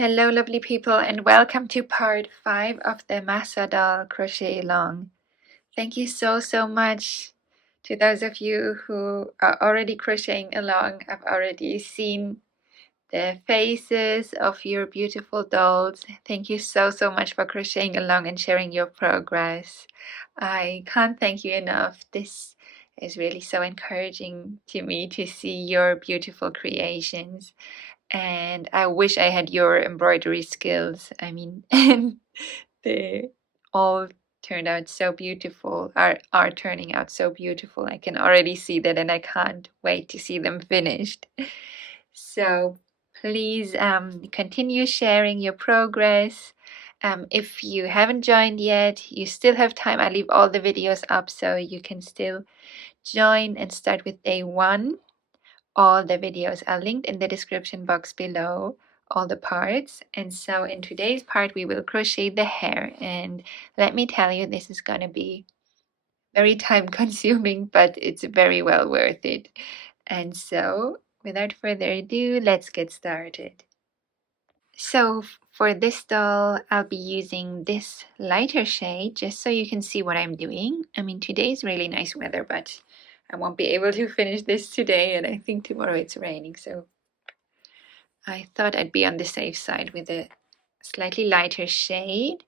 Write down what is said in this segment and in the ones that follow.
Hello lovely people, and welcome to part 5 of the Mahsa doll crochet along. Thank you so much to those of you who are already crocheting along. I've already seen the faces of your beautiful dolls. Thank you so much for crocheting along and sharing your progress. I can't thank you enough. This is really so encouraging to me to see your beautiful creations. And I wish I had your embroidery skills. I mean, they all turned out so beautiful, are turning out so beautiful. I can already see that, and I can't wait to see them finished. So please continue sharing your progress. If you haven't joined yet, you still have time. I leave all the videos up so you can still join and start with day 1. All the videos are linked in the description box below, all the parts. And so in today's part, we will crochet the hair. And let me tell you, this is going to be very time consuming, but it's very well worth it. And so without further ado, let's get started. So for this doll, I'll be using this lighter shade just so you can see what I'm doing. I mean, today is really nice weather, but I won't be able to finish this today, and I think tomorrow it's raining, so I thought I'd be on the safe side with a slightly lighter shade.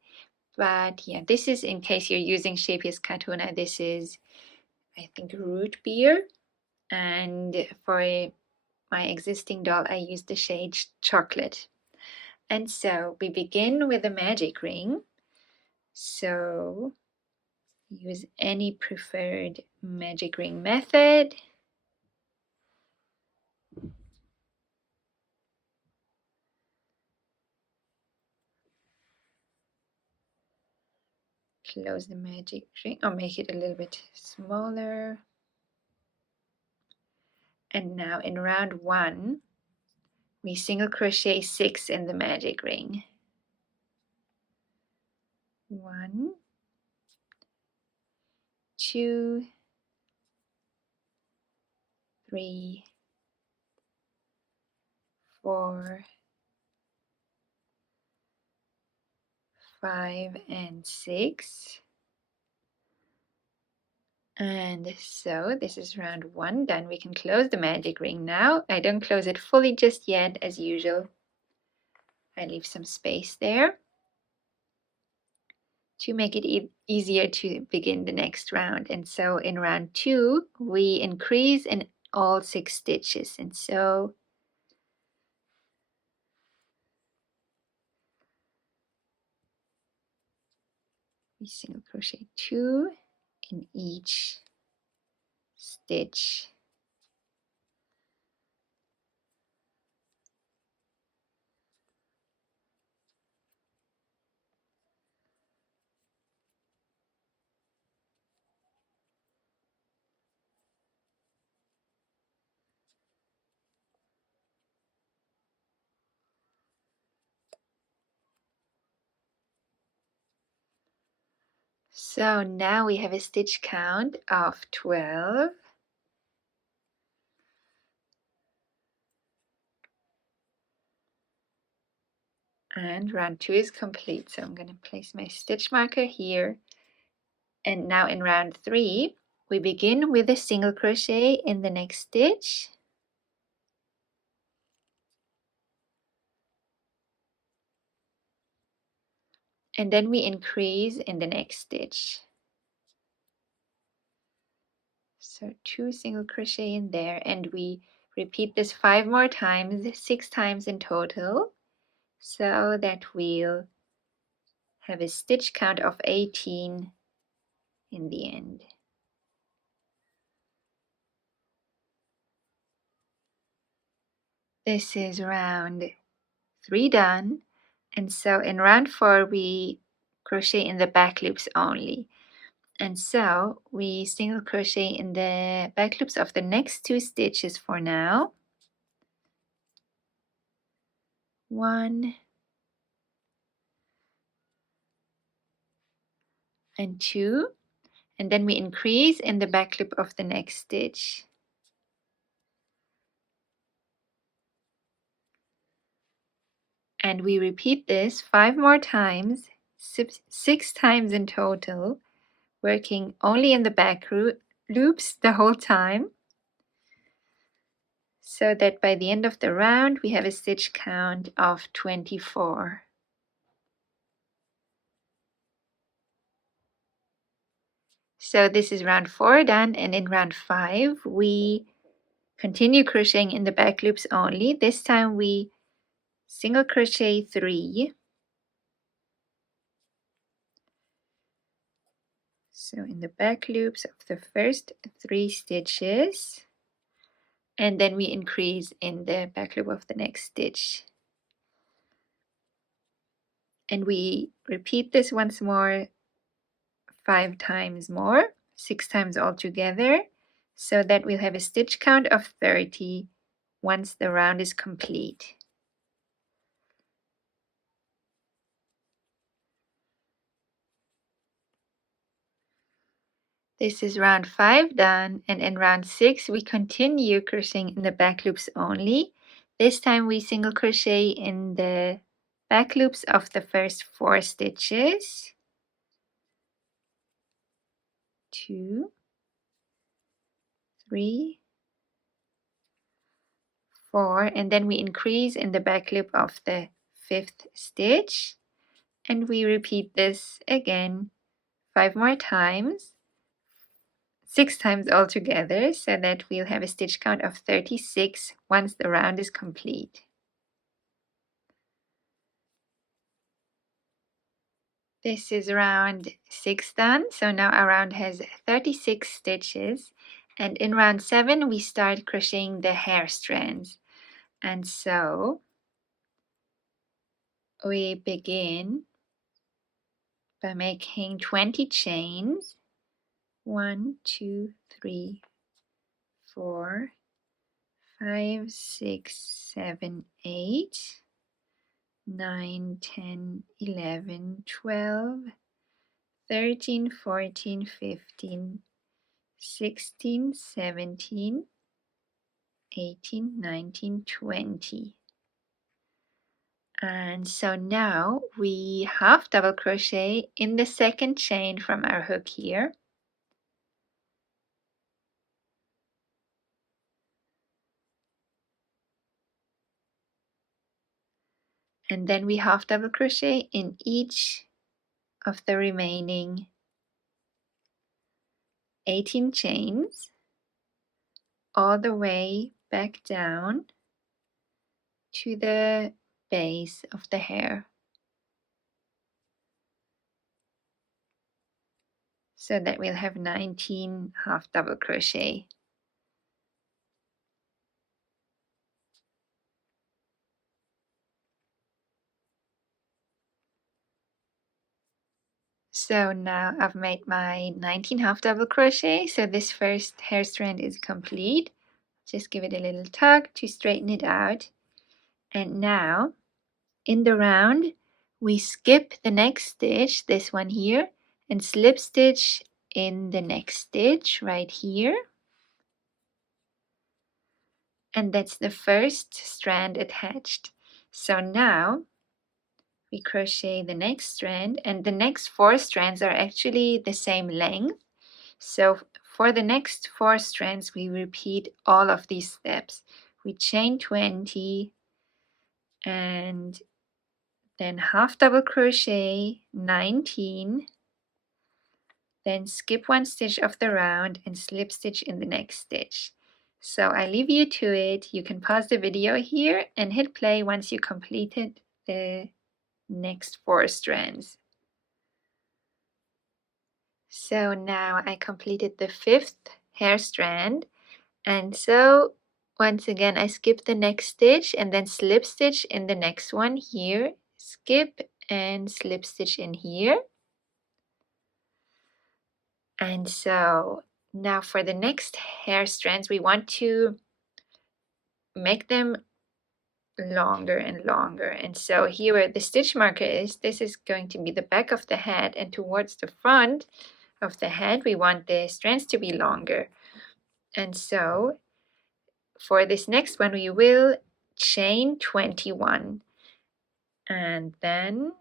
But yeah, this is, in case you're using Shapiest Katuna, this is, I think, root beer. And for my existing doll, I used the shade chocolate. And so we begin with a magic ring. So use any preferred magic ring method. Close the magic ring or make it a little bit smaller. And now in round 1, we single crochet 6 in the magic ring. 1, 2, 3, 4, 5, and 6. And so this is round 1 done. We can close the magic ring now. I don't close it fully just yet, as usual. I leave some space there to make it easier to begin the next round. And so in round 2, we increase in all 6 stitches. And so we single crochet 2 in each stitch. So now we have a stitch count of 12. And round 2 is complete. So I'm going to place my stitch marker here. And now in round 3, we begin with a single crochet in the next stitch. And then we increase in the next stitch. So 2 single crochet in there, and we repeat this 5 more times, 6 times in total, so that we'll have a stitch count of 18 in the end. This is round 3 done, and so in round 4 we crochet in the back loops only. And so we single crochet in the back loops of the next 2 stitches for now. 1 and 2, and then we increase in the back loop of the next stitch. And we repeat this 5 more times, 6 times in total, working only in the back loops the whole time, so that by the end of the round we have a stitch count of 24. So this is round 4 done, and in round 5 we continue crocheting in the back loops only. This time we single crochet 3. So in the back loops of the first 3 stitches, and then we increase in the back loop of the next stitch. And we repeat this once more 5 times more, 6 times altogether, so that we'll have a stitch count of 30 once the round is complete. This is round 5 done, and in round 6 we continue crocheting in the back loops only. This time we single crochet in the back loops of the first 4 stitches. 2, 3, 4, and then we increase in the back loop of the 5th stitch, and we repeat this again 5 more times, 6 times altogether, so that we'll have a stitch count of 36 once the round is complete. This is round 6 done, so now our round has 36 stitches, and in round 7 we start crocheting the hair strands. And so we begin by making 20 chains. 1, 2, 3, 4, 5, 6, 7, 8, 9, 10, 11, 12, 13, 14, 15, 16, 17, 18, 19, 20. And so now we half double crochet in the second chain from our hook here. And then we half double crochet in each of the remaining 18 chains all the way back down to the base of the hair, so that we'll have 19 half double crochet. So now I've made my 19 half double crochet, so this first hair strand is complete. Just give it a little tug to straighten it out. And now in the round we skip the next stitch, this one here, and slip stitch in the next stitch right here. And that's the first strand attached. So now we crochet the next strand, and the next 4 strands are actually the same length. So for the next 4 strands we repeat all of these steps. We chain 20 and then half double crochet 19, then skip 1 stitch of the round and slip stitch in the next stitch. So I leave you to it. You can pause the video here and hit play once you completed the next 4 strands. So now I completed the 5th hair strand, and so once again I skip the next stitch and then slip stitch in the next one here, skip and slip stitch in here. And so now for the next hair strands we want to make them longer and longer, and so here where the stitch marker is, this is going to be the back of the head, and towards the front of the head we want the strands to be longer. And so for this next one we will chain 21, and then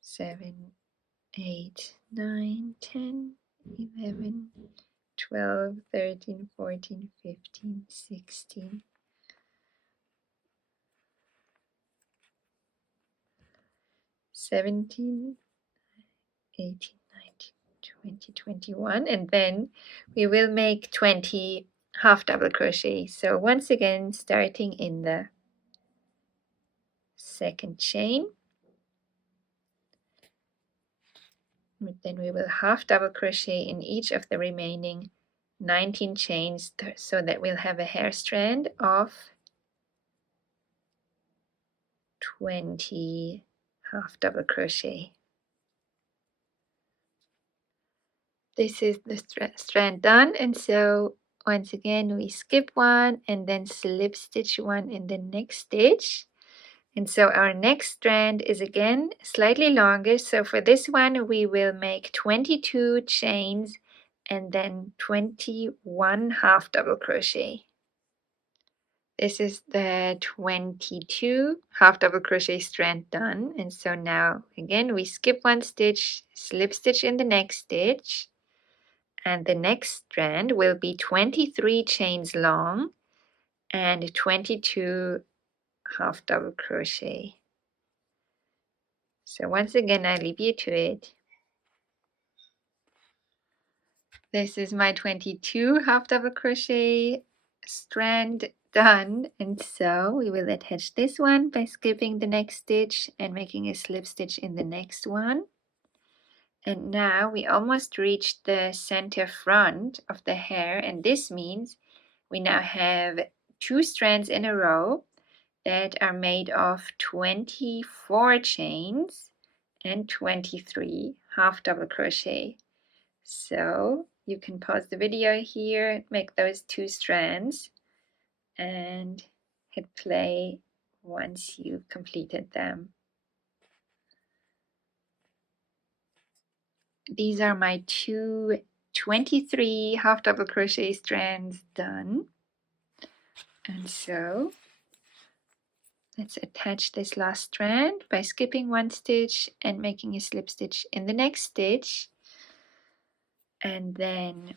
7, 8, 9, 10, 11, 12, 13, 14, 15, 16, 17, 18, 19, 20, 21, and then we will make 20 half double crochet. So once again, starting in the second chain, then we will half double crochet in each of the remaining 19 chains, so that we'll have a hair strand of 20 half double crochet. This is the strand done, and so once again we skip one and then slip stitch one in the next stitch. And so our next strand is again slightly longer, so for this one we will make 22 chains and then 21 half double crochet. This is the 22 half double crochet strand done, and so now again we skip one stitch, slip stitch in the next stitch, and the next strand will be 23 chains long and 22 half double crochet. So once again I leave you to it. This is my 22 half double crochet strand done, and so we will attach this one by skipping the next stitch and making a slip stitch in the next one. And now we almost reached the center front of the hair, and this means we now have 2 strands in a row that are made of 24 chains and 23 half double crochet. So you can pause the video here, make those 2 strands, and hit play once you've completed them. These are my 2 23 half double crochet strands done. And so let's attach this last strand by skipping one stitch and making a slip stitch in the next stitch. And then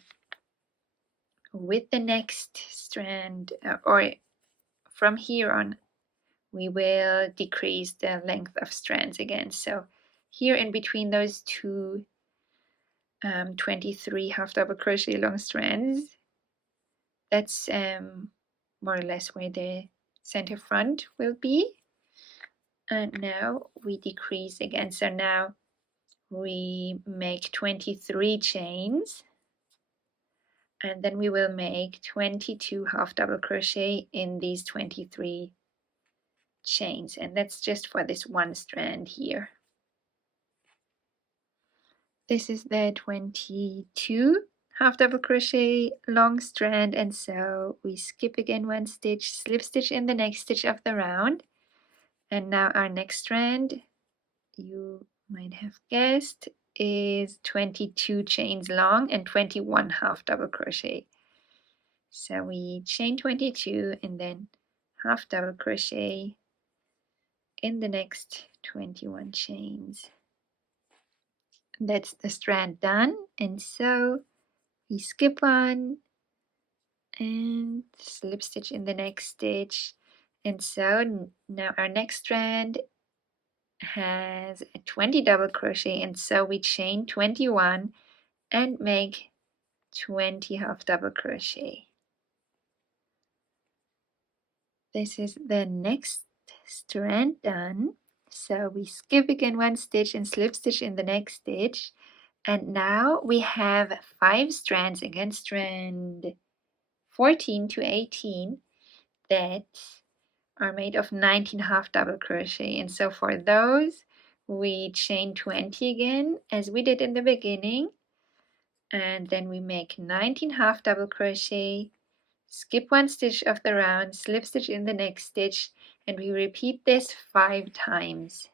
with the next strand, or from here on, we will decrease the length of strands again. So here in between those 2 23 half double crochet long strands, that's more or less where the center front will be. And now we decrease again. So now we make 23 chains, and then we will make 22 half double crochet in these 23 chains, and that's just for this one strand here. This is the 22 half double crochet long strand, and so we skip again one stitch, slip stitch in the next stitch of the round, and now our next strand, you might have guessed, is 22 chains long and 21 half double crochet. So we chain 22 and then half double crochet in the next 21 chains. That's the strand done, and so we skip one and slip stitch in the next stitch, and so now our next strand has a 20 double crochet, and so we chain 21 and make 20 half double crochet. This is the next strand done, so we skip again one stitch and slip stitch in the next stitch, and now we have 5 strands again, strand 14 to 18, that are made of 19 half double crochet, and so for those we chain 20 again as we did in the beginning, and then we make 19 half double crochet, skip one stitch of the round, slip stitch in the next stitch, and we repeat this 5 times.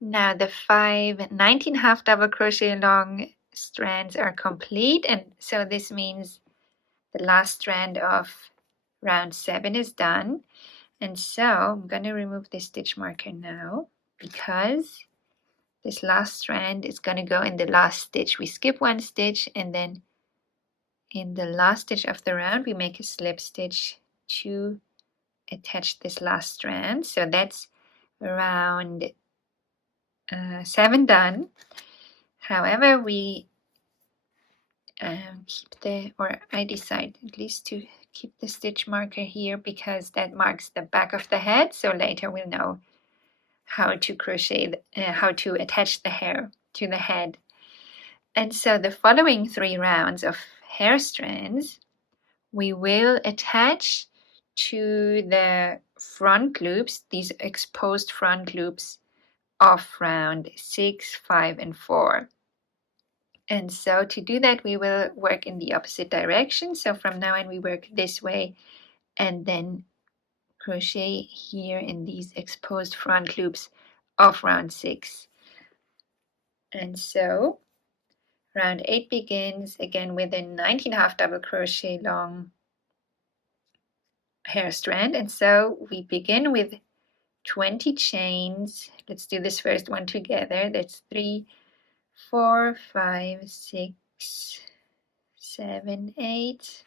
Now the 5 19 half double crochet long strands are complete, and so this means the last strand of round 7 is done. And so I'm going to remove this stitch marker now, because this last strand is going to go in the last stitch. We skip one stitch, and then in the last stitch of the round we make a slip stitch to attach this last strand. So that's round 7 done. However, we I decide at least to keep the stitch marker here, because that marks the back of the head, so later we'll know how to crochet, how to attach the hair to the head. And so the following 3 rounds of hair strands we will attach to the front loops, these exposed front loops of round 6, 5, and 4. And so to do that, we will work in the opposite direction. So from now on, we work this way and then crochet here in these exposed front loops of round 6. And so round 8 begins again with a 19.5 double crochet long hair strand. And so we begin with 20 chains. Let's do this first one together. That's 3, 4, 5, 6, 7, 8,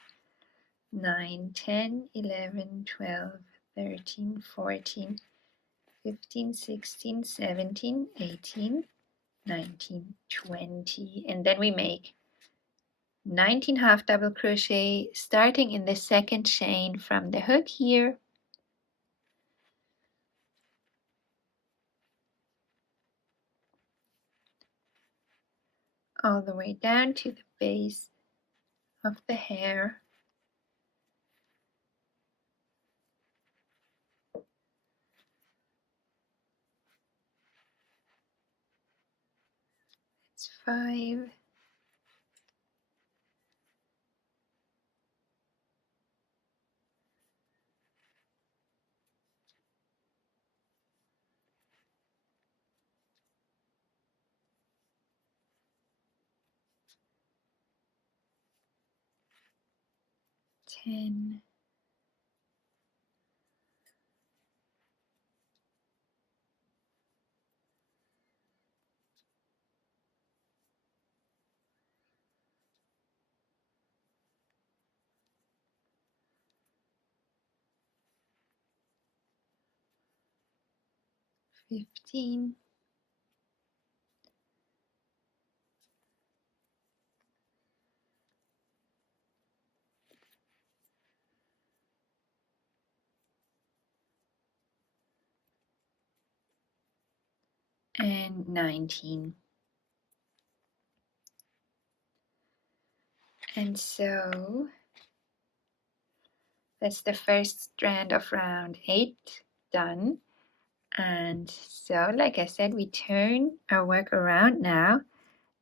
9, 10, 11, 12, 13, 14, 15, 16, 17, 18, 19, 20. And then we make 19 half double crochet starting in the second chain from the hook here. All the way down to the base of the hair. It's 5. Ten, 15, and 19. And so that's the first strand of round 8 done. And so, like I said, we turn our work around now,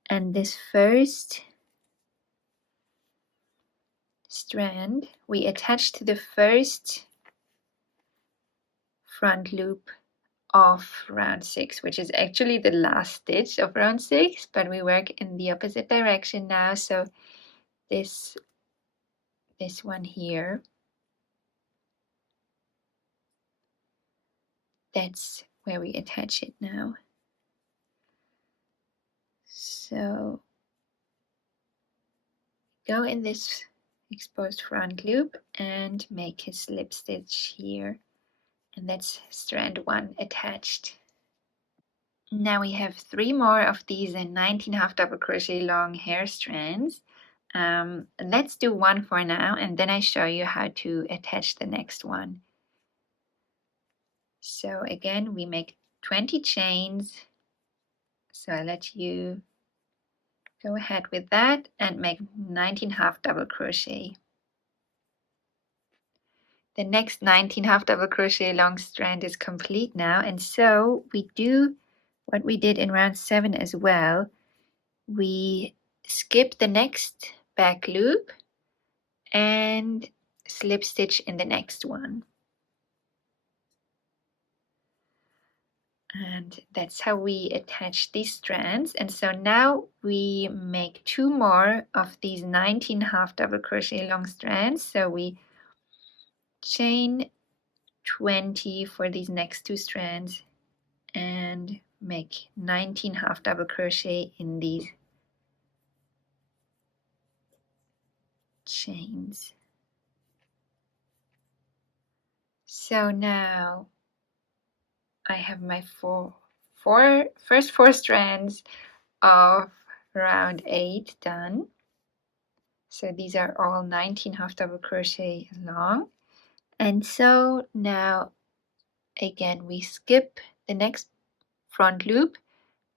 and this first strand we attach to the first front loop of round 6, which is actually the last stitch of round 6, but we work in the opposite direction now. So this one here, that's where we attach it now. So go in this exposed front loop and make a slip stitch here, and that's strand 1 attached. Now we have 3 more of these 19 half double crochet long hair strands. Let's do one for now, and then I show you how to attach the next one. So again, we make 20 chains. So I let you go ahead with that and make 19 half double crochet. The next 19 half double crochet long strand is complete now, and so we do what we did in round 7 as well. We skip the next back loop and slip stitch in the next one. And that's how we attach these strands. And so now we make 2 more of these 19 half double crochet long strands. So we chain 20 for these next 2 strands and make 19 half double crochet in these chains. So now I have my first four strands of round 8 done. So these are all 19 half double crochet long. And so now again we skip the next front loop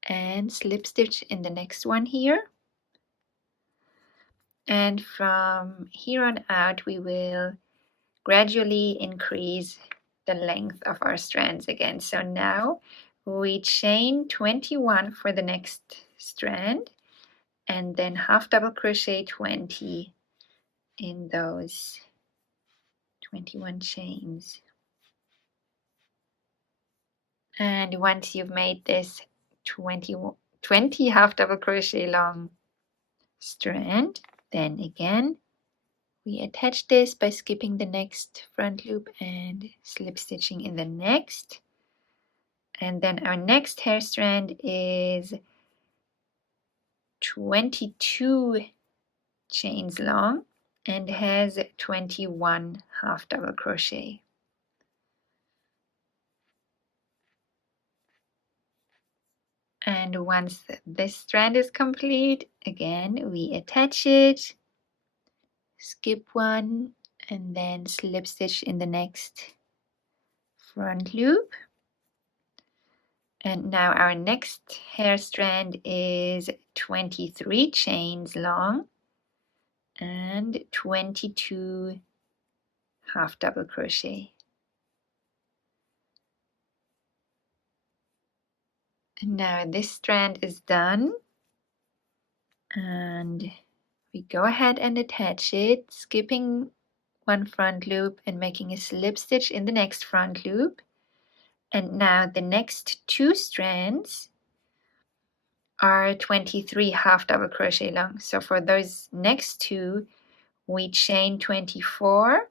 and slip stitch in the next one here. And from here on out we will gradually increase the length of our strands again. So now we chain 21 for the next strand and then half double crochet 20 in those 21 chains. And once you've made this 20 half double crochet long strand, then again we attach this by skipping the next front loop and slip stitching in the next. And then our next hair strand is 22 chains long and has 21 half double crochet. And once this strand is complete, again we attach it, skip one, and then slip stitch in the next front loop. And now our next hair strand is 23 chains long and 22 half double crochet. And now this strand is done, and we go ahead and attach it, skipping one front loop and making a slip stitch in the next front loop. And now the next 2 strands are 23 half double crochet long. So for those next 2, we chain 24,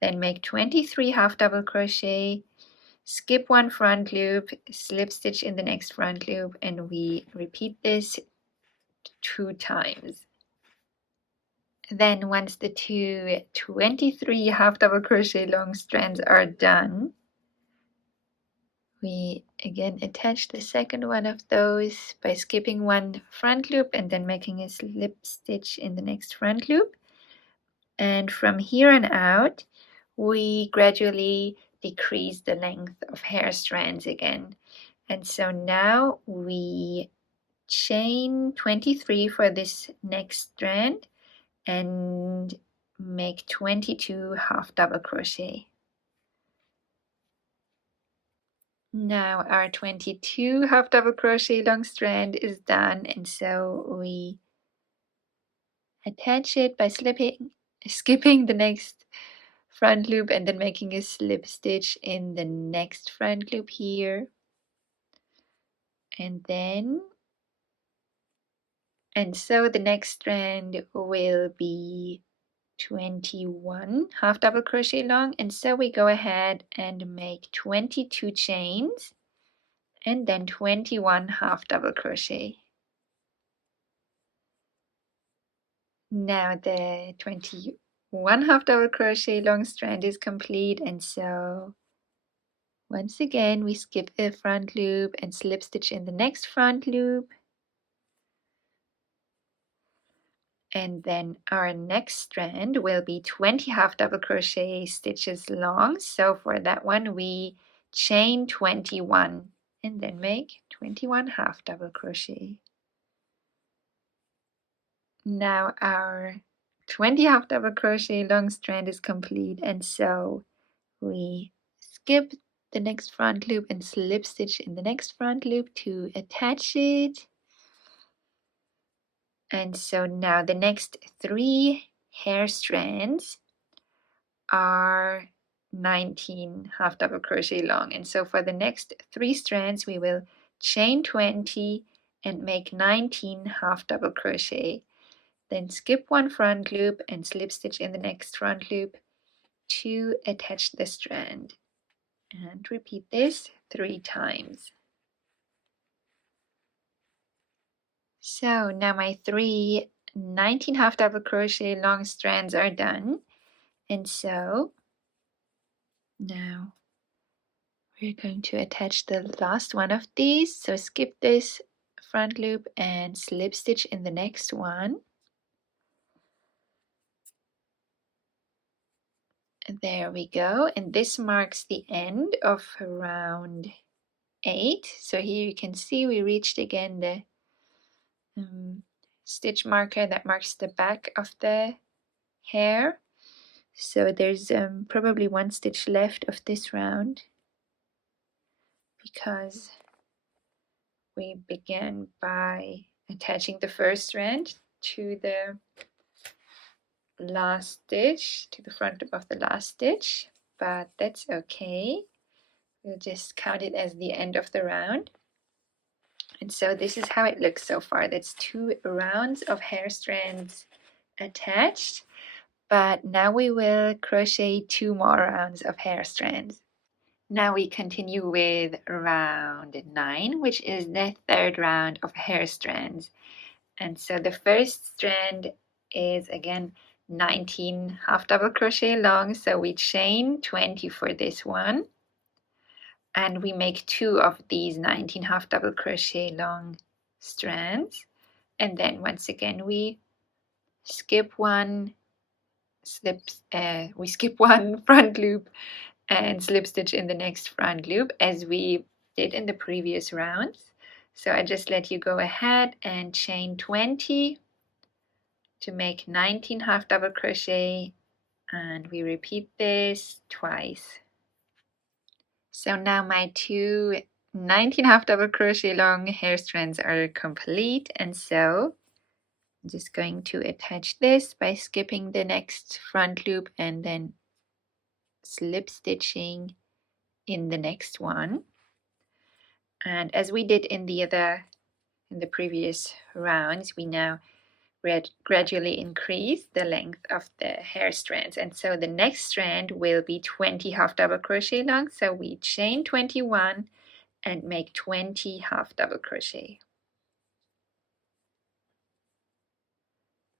then make 23 half double crochet, skip one front loop, slip stitch in the next front loop, and we repeat this 2 times. Then once the 23 half double crochet long strands are done, we again attach the second one of those by skipping one front loop and then making a slip stitch in the next front loop. And from here on out, we gradually decrease the length of hair strands again. And so now we chain 23 for this next strand and make 22 half double crochet. Now our 22 half double crochet long strand is done, and so we attach it by skipping the next front loop and then making a slip stitch in the next front loop here, and so the next strand will be 21 half double crochet long, and so we go ahead and make 22 chains and then 21 half double crochet. Now the 21 half double crochet long strand is complete, and so once again we skip a front loop and slip stitch in the next front loop. And then our next strand will be 20 half double crochet stitches long. So for that one we chain 21 and then make 21 half double crochet. Now our 20 half double crochet long strand is complete, and so we skip the next front loop and slip stitch in the next front loop to attach it. And so now the next 3 hair strands are 19 half double crochet long, and so for the next 3 strands we will chain 20 and make 19 half double crochet, then skip one front loop and slip stitch in the next front loop to attach the strand, and repeat this 3 times. So now my 3 19 half double crochet long strands are done, and so now we're going to attach the last one of these. So skip this front loop and slip stitch in the next one. And there we go, and this marks the end of round 8. So here you can see we reached again the stitch marker that marks the back of the hair. So there's probably 1 stitch left of this round because we began by attaching the first strand to the last stitch, to the front of the last stitch, but that's okay. We'll just count it as the end of the round. And so this is how it looks so far. That's 2 rounds of hair strands attached, but now we will crochet 2 more rounds of hair strands. Now we continue with round 9, which is the 3rd round of hair strands. And so the first strand is again 19 half double crochet long, so we chain 20 for this one, and we make 2 of these 19 half double crochet long strands, and then once again we skip one front loop and slip stitch in the next front loop as we did in the previous rounds. So I just let you go ahead and chain 20 to make 19 half double crochet, and we repeat this twice. So now my 2 19 half double crochet long hair strands are complete, and so I'm just going to attach this by skipping the next front loop and then slip stitching in the next one. And as we did in the previous rounds, we now gradually increase the length of the hair strands, and so the next strand will be 20 half double crochet long. So we chain 21 and make 20 half double crochet.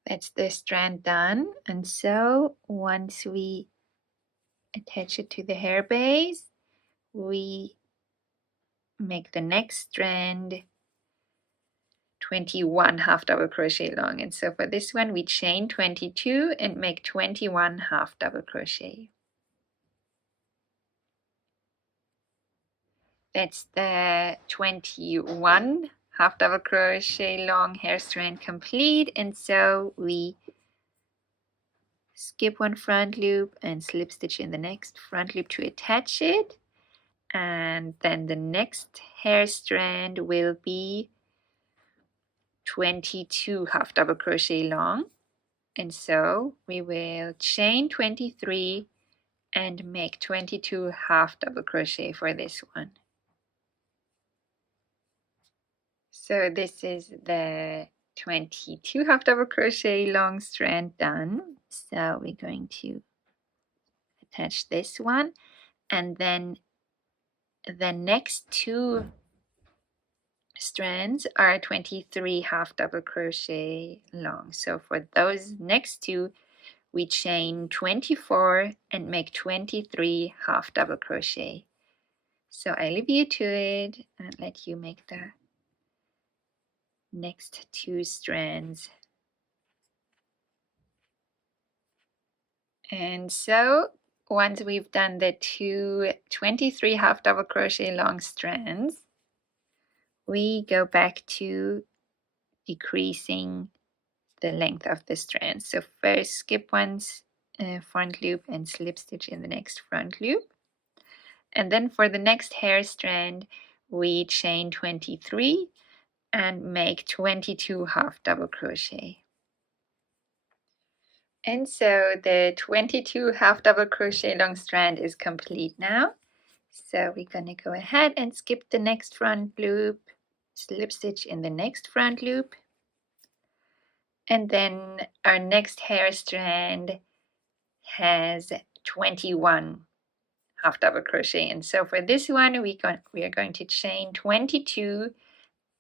That's the strand done, and so once we attach it to the hair base, we make the next strand 21 half double crochet long, and so for this one we chain 22 and make 21 half double crochet. That's the 21 half double crochet long hair strand complete, and so we skip one front loop and slip stitch in the next front loop to attach it, and then the next hair strand will be 22 half double crochet long, and so we will chain 23 and make 22 half double crochet for this one. So this is the 22 half double crochet long strand done. So we're going to attach this one, and then the next 2 strands are 23 half double crochet long. So for those next 2 we chain 24 and make 23 half double crochet. So I leave you to it and let you make the next 2 strands. And so once we've done the 2 23 half double crochet long strands, we go back to decreasing the length of the strands. So first skip one front loop and slip stitch in the next front loop, and then for the next hair strand we chain 23 and make 22 half double crochet. And so the 22 half double crochet long strand is complete now. So we're going to go ahead and skip the next front loop, slip stitch in the next front loop, and then our next hair strand has 21 half double crochet. And so for this one, we are going to chain 22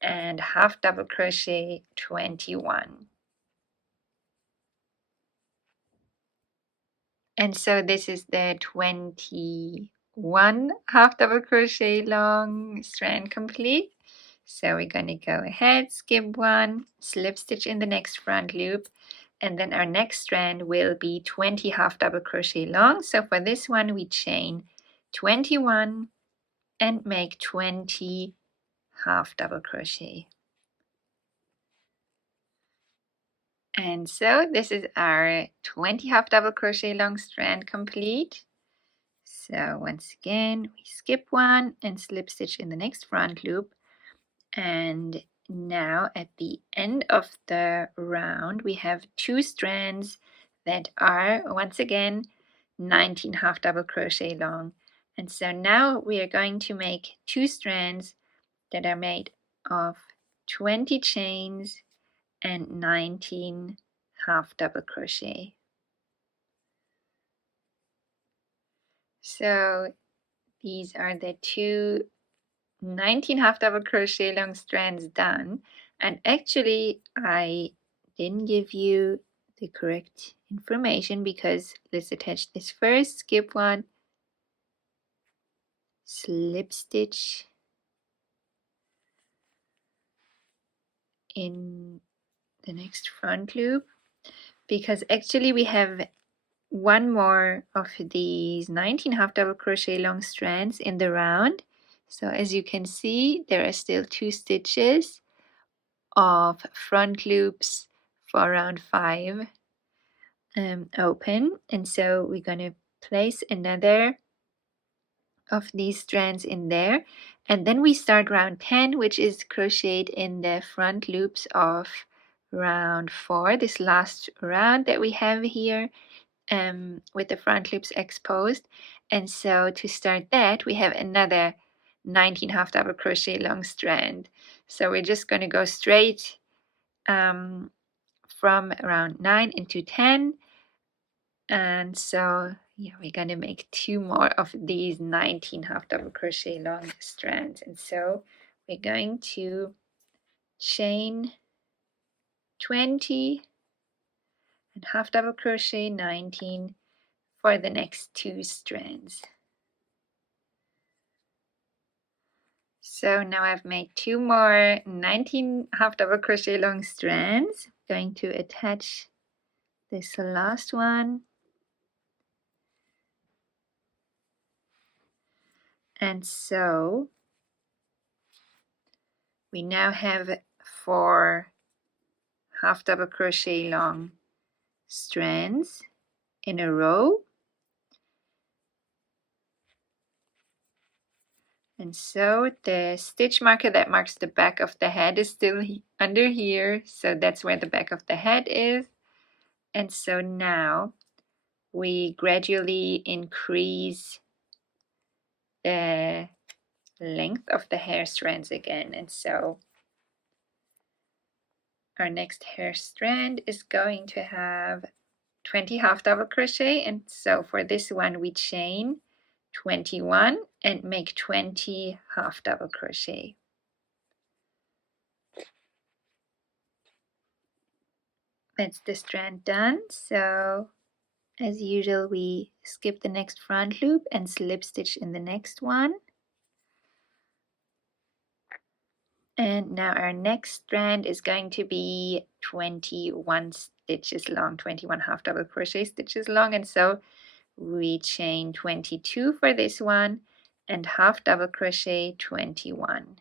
and half double crochet 21. And so this is the 21 half double crochet long strand complete. So we're going to go ahead, skip one, slip stitch in the next front loop, and then our next strand will be 20 half double crochet long. So for this one, we chain 21 and make 20 half double crochet. And so this is our 20 half double crochet long strand complete. So once again, we skip one and slip stitch in the next front loop. And now at the end of the round, we have 2 strands that are once again 19 half double crochet long. And so now we are going to make 2 strands that are made of 20 chains and 19 half double crochet. So these are the 2 19 half double crochet long strands done, and actually I didn't give you the correct information because let's attach this first, skip one, slip stitch in the next front loop, because actually we have one more of these 19 half double crochet long strands in the round. So as you can see, there are still 2 stitches of front loops for round 5 open, and so we're going to place another of these strands in there, and then we start round 10, which is crocheted in the front loops of round 4, this last round that we have here, with the front loops exposed. And so to start that, we have another 19 half double crochet long strand. So we're just going to go straight from round 9 into 10, and so yeah, we're going to make 2 more of these 19 half double crochet long strands. And so we're going to chain 20 and half double crochet 19 for the next 2 strands. So now I've made 2 more 19 half double crochet long strands. I'm going to attach this last one. And so we now have 4 half double crochet long strands in a row. And so the stitch marker that marks the back of the head is still under here, so that's where the back of the head is. And so now we gradually increase the length of the hair strands again. And so our next hair strand is going to have 20 half double crochet, and so for this one we chain 21 and make 20 half double crochet. That's the strand done. So as usual, we skip the next front loop and slip stitch in the next one. And now our next strand is going to be 21 stitches long, 21 half double crochet stitches long, and so we chain 22 for this one and half double crochet 21.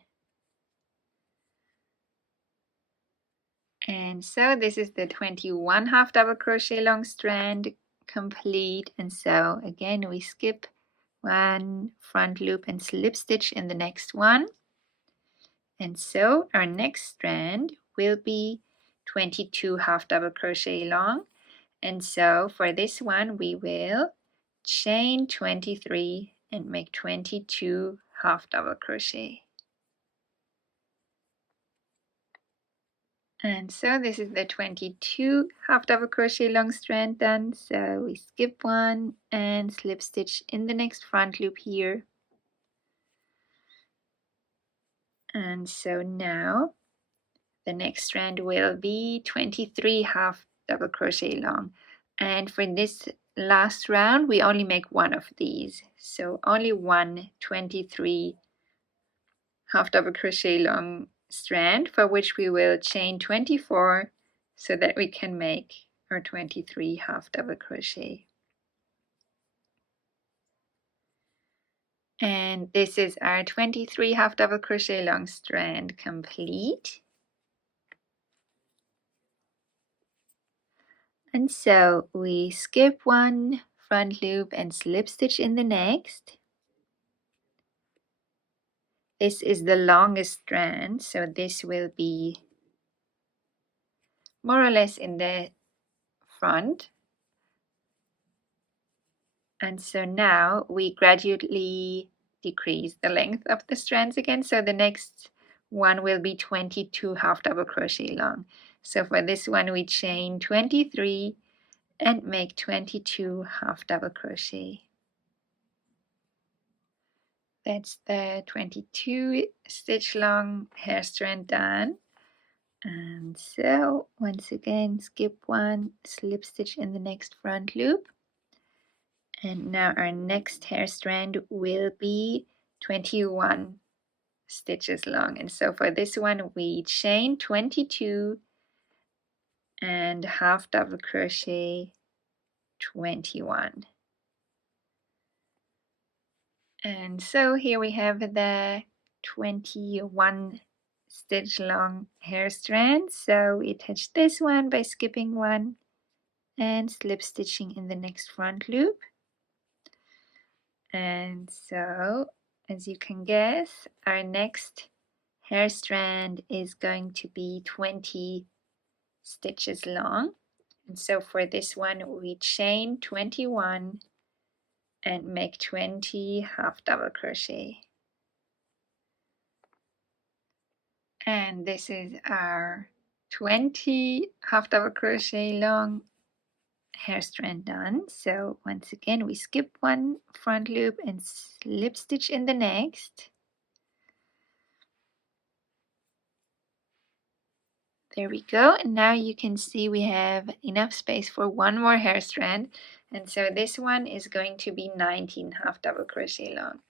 And so this is the 21 half double crochet long strand complete. And so again we skip one front loop and slip stitch in the next one. And so our next strand will be 22 half double crochet long. And so for this one we will chain 23 and make 22 half double crochet. And so this is the 22 half double crochet long strand done. So we skip one and slip stitch in the next front loop here. And so now the next strand will be 23 half double crochet long. And for this last round, we only make one of these. So only one 23 half double crochet long strand, for which we will chain 24 so that we can make our 23 half double crochet. And this is our 23 half double crochet long strand complete. And so we skip one front loop and slip stitch in the next. This is the longest strand, so this will be more or less in the front. And so now we gradually decrease the length of the strands again. So the next one will be 22 half double crochet long. So for this one we chain 23 and make 22 half double crochet. That's the 22 stitch long hair strand done. And so once again skip one, slip stitch in the next front loop. And now our next hair strand will be 21 stitches long. And so for this one we chain 22 and half double crochet 21. And so here we have the 21 stitch long hair strand. So we attach this one by skipping one and slip stitching in the next front loop. And so, as you can guess, our next hair strand is going to be 20 stitches long. And so for this one we chain 21 and make 20 half double crochet. And this is our 20 half double crochet long hair strand done. So once again we skip one front loop and slip stitch in the next. There we go. And now you can see we have enough space for one more hair strand. And so this one is going to be 19 half double crochet long.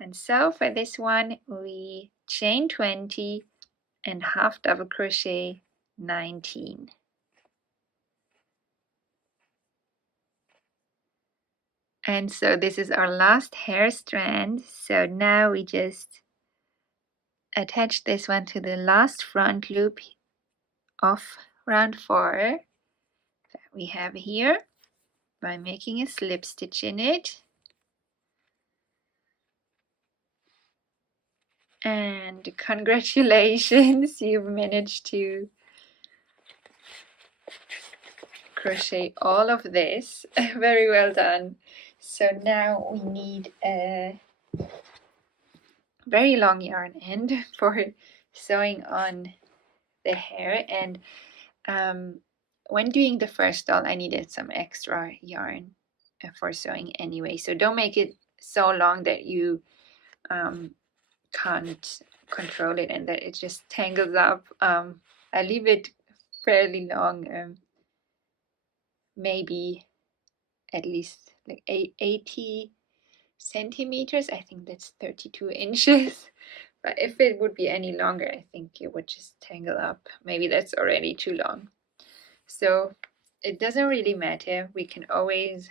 And so for this one we chain 20 and half double crochet 19. And so this is our last hair strand. So now we just attach this one to the last front loop of round 4 that we have here by making a slip stitch in it. And congratulations, you've managed to crochet all of this. Very well done. So now we need a very long yarn end for sewing on the hair. And when doing the first doll I needed some extra yarn for sewing anyway, so don't make it so long that you can't control it and that it just tangles up. I leave it fairly long, maybe at least like 80 centimeters. I think that's 32 inches. But if it would be any longer, I think it would just tangle up. Maybe that's already too long. So it doesn't really matter. We can always,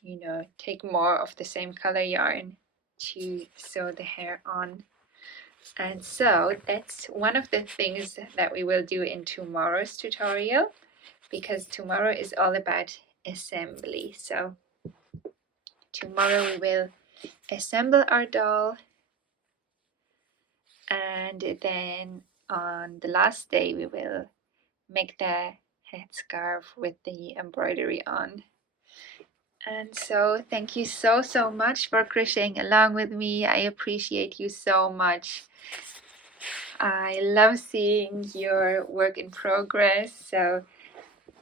you know, take more of the same color yarn to sew the hair on. And so that's one of the things that we will do in tomorrow's tutorial, because tomorrow is all about assembly. So tomorrow we will assemble our doll, and then on the last day we will make the headscarf with the embroidery on. And so thank you so much for crocheting along with me. I appreciate you so much. I love seeing your work in progress, so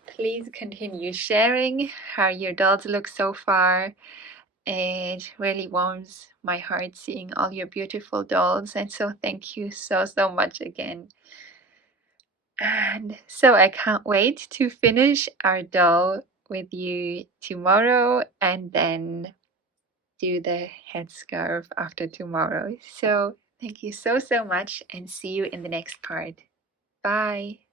please continue sharing how your dolls look so far. It really warms my heart seeing all your beautiful dolls, and so thank you so much again. And so I can't wait to finish our doll with you tomorrow and then do the headscarf after tomorrow. So thank you so much and see you in the next part. Bye.